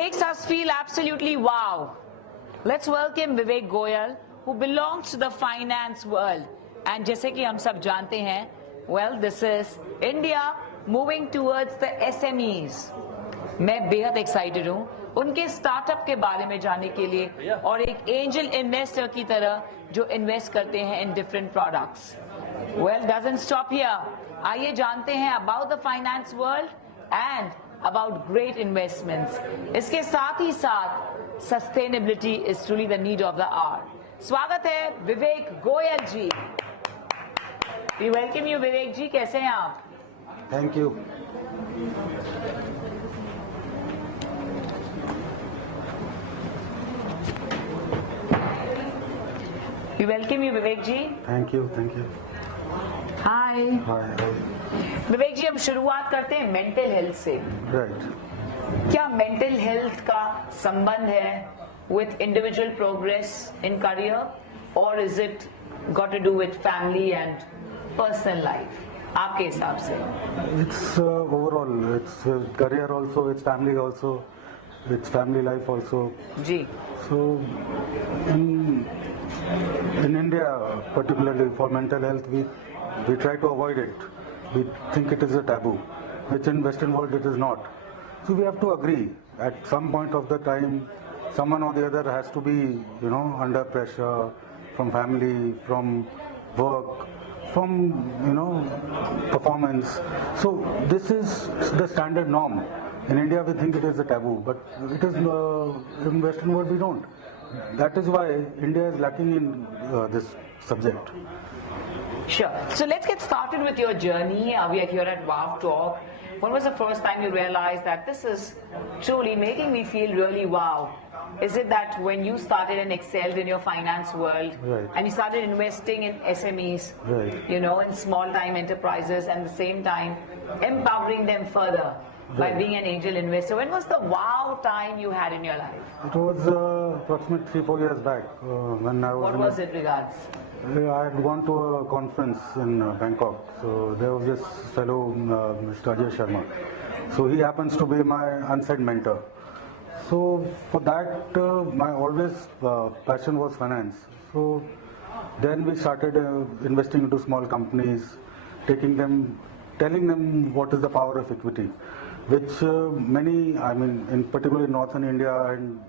makes us feel absolutely wow. Let's welcome Vivek Goyal, who belongs to the finance world. And जैसे कि हम सब जानते हैं, well, this is India moving towards the SMEs. मैं बेहद एक्साइटेड हूँ उनके स्टार्टअप के बारे में जानने के लिए और एक एंजल इन्वेस्टर की तरह जो इन्वेस्ट करते हैं in different products. Well, doesn't stop here. आइए जानते हैं about the finance world and about great investments. इसके साथ ही साथ sustainability is truly the need of the hour. स्वागत है विवेक गोयल जी. We welcome you, विवेक जी. कैसे हैं आप? Thank you. We welcome you, Vivek ji. Thank you. Thank you. Hi. Hi. विवेक जी, हम शुरुआत करते हैं मेंटल हेल्थ से. Right. क्या मेंटल हेल्थ का संबंध है with individual progress in career, or is it got to do with family and personal life? आपके हिसाब से? It's overall. It's career also. It's family also. It's family life also. Ji. So in India, particularly for mental health, we try to avoid it. We think it is a taboo, which in Western world it is not. So we have to agree. At some point of the time, someone or the other has to be, under pressure from family, from work, from, performance. So this is the standard norm. In India, we think it is a taboo, but it is in Western world we don't. That is why India is lacking in this subject. Sure. So let's get started with your journey. We are here at Wow Talk. When was the first time you realized that this is truly making me feel really wow? Is it that when you started and excelled in your finance world, right, and you started investing in SMEs, right, in small time enterprises, and at the same time empowering them further by right, being an angel investor? When was the wow time you had in your life? It was approximately 3-4 years back when I was. What was it regards? I had gone to a conference in Bangkok. So there was this fellow, Mr. Ajay Sharma. So he happens to be my unsaid mentor. So for that, my always passion was finance. So then we started investing into small companies, telling them what is the power of equity, which many, in particular in northern India and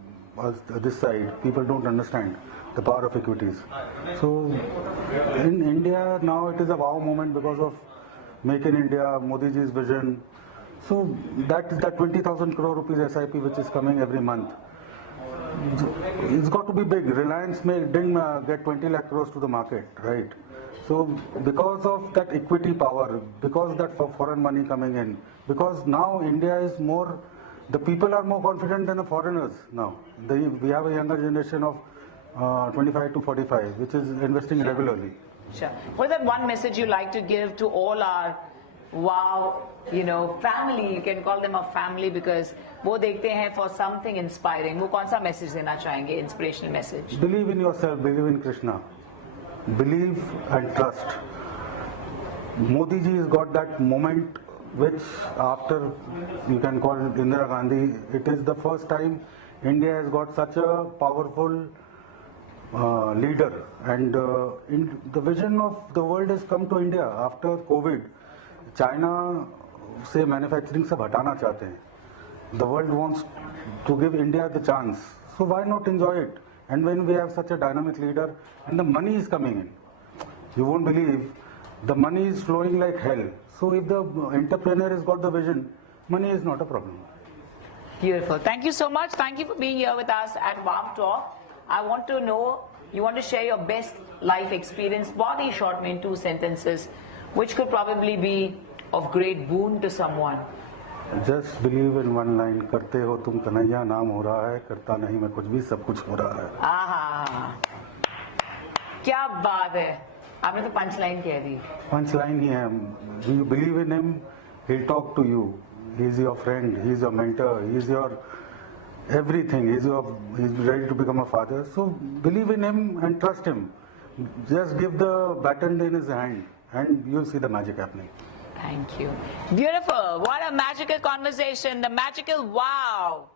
this side, people don't understand the power of equities. So in India now it is a wow moment because of Make in India, Modi ji's vision. So that is that 20,000 crore rupees SIP which is coming every month. It's got to be big. Reliance didn't get 20 lakh crores to the market, right? So because of that equity power, because that foreign money coming in, because now India is more, the people are more confident than the foreigners now. We have a younger generation of 25 to 45, which is investing regularly. Sure. What is that one message you like to give to all our wow, family? You can call them a family because वो देखते हैं for something inspiring. वो कौन सा message देना चाहेंगे? Inspirational message. Believe in yourself. Believe in Krishna. Believe and trust. Modi ji has got that moment which after, you can call it Indira Gandhi, it is the first time India has got such a powerful leader, and the vision of the world has come to India after COVID. China से manufacturing सब हटाना चाहते हैं. The world wants to give India the chance. So why not enjoy it? And when we have such a dynamic leader and the money is coming in, you won't believe, the money is flowing like hell. So if the entrepreneur has got the vision, money is not a problem. Beautiful. Thank you so much. Thank you for being here with us at Wow Talk. I want to know, you want to share your best life experience, body short in 2 sentences, which could probably be of great boon to someone. Just believe in one line. करते हो तुम कन्हैया नाम हो रहा है, करता नहीं मैं कुछ भी सब कुछ हो रहा है. आहा, क्या बात है. आपने तो पंच लाइन कह दी. पंच लाइन ही है. You believe in him, he'll talk to you. He's your friend. He's your mentor. He's your everything. He's ready to become a father. So believe in him and trust him. Just give the baton in his hand, and you'll see the magic happening. Thank you. Beautiful. What a magical conversation. The magical wow.